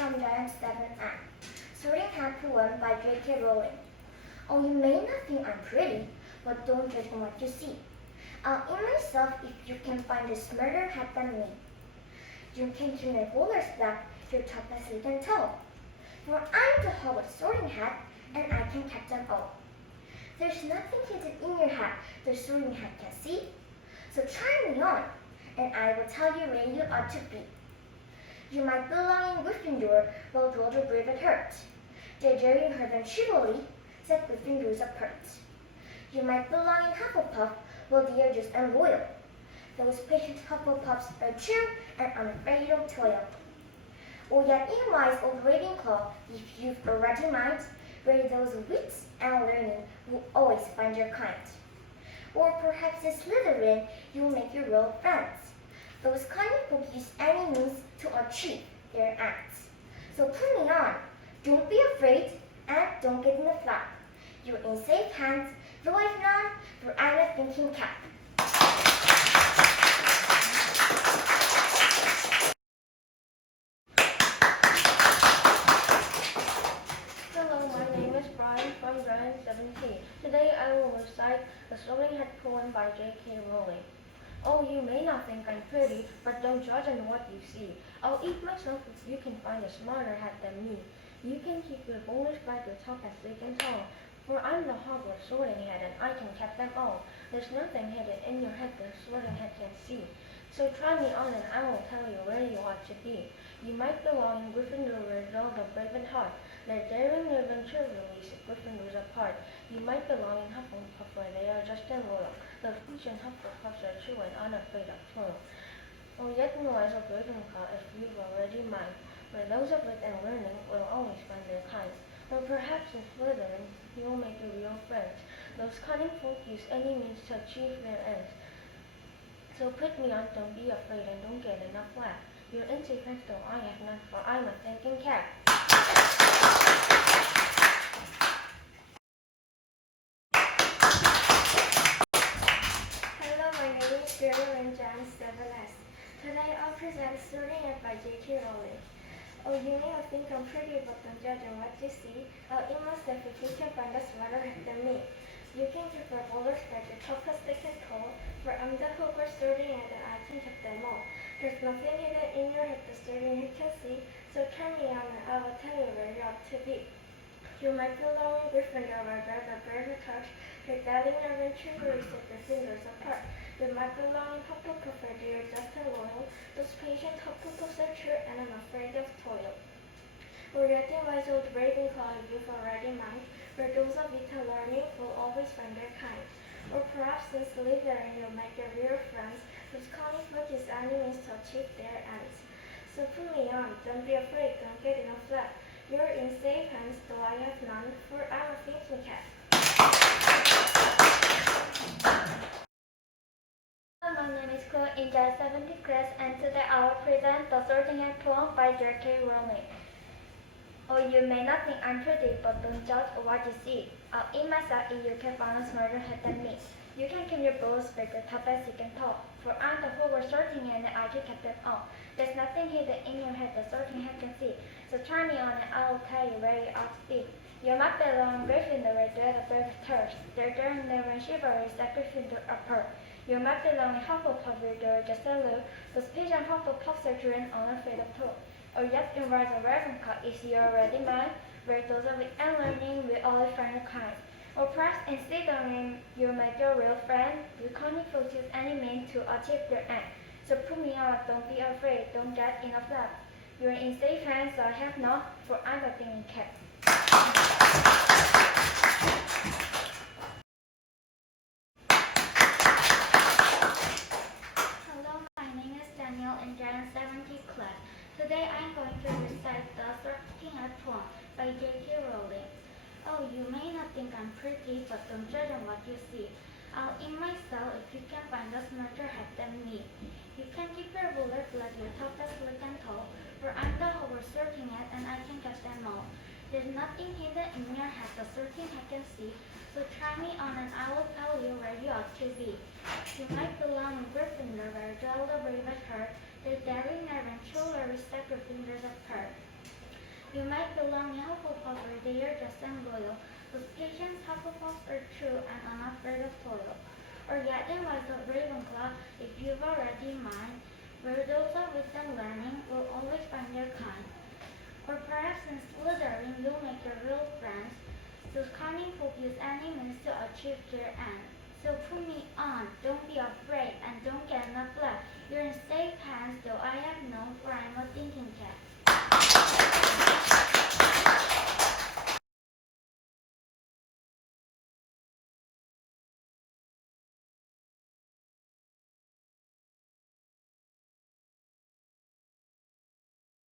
from GIANT7 and Sorting Hat 1 by J.K. Rowling. Oh, you may not think I'm pretty, but don't judge on what you see. I'll in myself if you can find a smarter hat than me. You can turn your bowler's black, your top as sleek and tall. For I'm the Hogwarts sorting hat, and I can catch them all. There's nothing hidden in your hat the sorting hat can see. So try me on, and I will tell you where you ought to be. You might belong in Gryffindor, while dwell the brave at heart. Their daring heart and chivalry set Gryffindors apart. You might belong in Hufflepuff, while they are just and loyal. Those patient Hufflepuffs are true and unafraid of toil. Or yet in wise old Ravenclaw, if you've a ready mind, where those wits and learning will always find your kind. Or perhaps in Slytherin, you'll make your real friends. Those cunning folk use any means to achieve their ends. So put me on, don't be afraid, and don't get in the flap. You're in safe hands, though I've none, for I'm a thinking cap. Hello, my name is Brian from GIANT7. Today I will recite the Sorting Hat poem by J.K. Rowling. Oh, you may not think I'm pretty, but don't judge on what you see. I'll eat myself if you can find a smarter hat than me. You can keep your bowlers by your top as sleek and tall. For I'm the Hogwarts sorting hat and I can catch them all. There's nothing hidden in your head the sorting hat can see. So try me on and I will tell you where you ought to be. You might belong in Gryffindor where dwell the brave at heart. Their daring nerve and chivalry set Gryffindors apart. You might belong in Hufflepuff where they are just and loyal. The ancient Hufflepuffs are true and unafraid of toil. Or yet in the wise of Ravenclaw if you've already mind, where those of wit and learning will always find their kind. Or perhaps in Slytherin you'll make your real friends. Those cunning folk use any means to achieve their ends. So put me on, don't be afraid, and don't get enough laugh. You're in safe hands, though I have none, for I'm a thinking cat. Hello, my name is Jerry in GIANT7. Today I'll present Sorting Hat by J.K. Rowling. Oh, you may not think I'm pretty, but don't judge on what you see. I'll in myself if you can find a smarter hat than me. You can keep your bowlers by your top as thick and tall, for I'm the Hogwarts sorting hat and I can keep them all. There's nothing hidden in your head the sorting hat can see, so turn me on and I will tell you where you ought to be. You might belong in Gryffindor where they're the brave at heart. Your daring nerve and chivalry set Gryffindors apart. You might belong in Hufflepuff where they are just and loyal. Those patient Hufflepuffs are true and unafraid of toil. Or yet in wise old Ravenclaw if you've already mind, where those of wit and learning will always find their kind. Or perhaps in Slytherin you'll make your real friends, whose cunning folk use any means to achieve their ends. So put me on, don't be afraid, don't get in a flap. You're in safe hands, though I have none, for I'm a thinking cat. Hello, my name is Chloe in GIANT7 class, and today I will present the Sorting Hat poem by J.K. Rowling. Oh, you may not think I'm pretty, but don't judge on what you see. I'll in myself if you can find a smarter hat than me. You can keep your bowls big, your top as thick and tall. For I'm the Hogwarts sorting hat and I can catch them all. There's nothing hidden in your head the sorting hat can see. So try me on and I will tell you where you ought to be. You might belong in Gryffindor where they're the brave thirst. Their daring never and chivalry set Gryffindor apart. You might belong in Hufflepuff where they're just a little. Those patient Hufflepuffs are true and unafraid of toil. Or yet in rise of Ravenclaw is your already mind, where those of wit and learning will always find your kind. Or perhaps in Slytherin you'll make your real friend, you can't use any means to achieve their end. So put me on, don't be afraid, don't get in a flap. You're in safe hands, so I have none, for I'm a thinking cat. Hello, my name is Daniel in GIANT7 class. Today I'm going to recite the Sorting Hat poem by J.K. Rowling. Oh, you may not think I'm pretty, but don't judge on what you see. I'll in myself if you can find a smarter hat than me. You can keep your bowler like your top as sleek and tall, for I'm the Hogwarts sorting hat and I can catch them all. There's nothing hidden in your head the sorting hat can see, so try me on and I will tell you where you ought to be. You might belong in Gryffindor where dwell the brave at heart. Their daring nerve and chivalry set Gryffindors apart. You might belong in Hufflepuff where they are just and loyal. Those patients Hufflepuffs are true and unafraid of toil. Or yet in wise of Ravenclaw, if you've already mine, where those of wisdom learning will always find their kind. Or perhaps in Slytherin you'll make your real friends. Those cunning folk use any means to achieve their end. So put me on, don't be afraid, and don't get enough left. You're in safe hands, though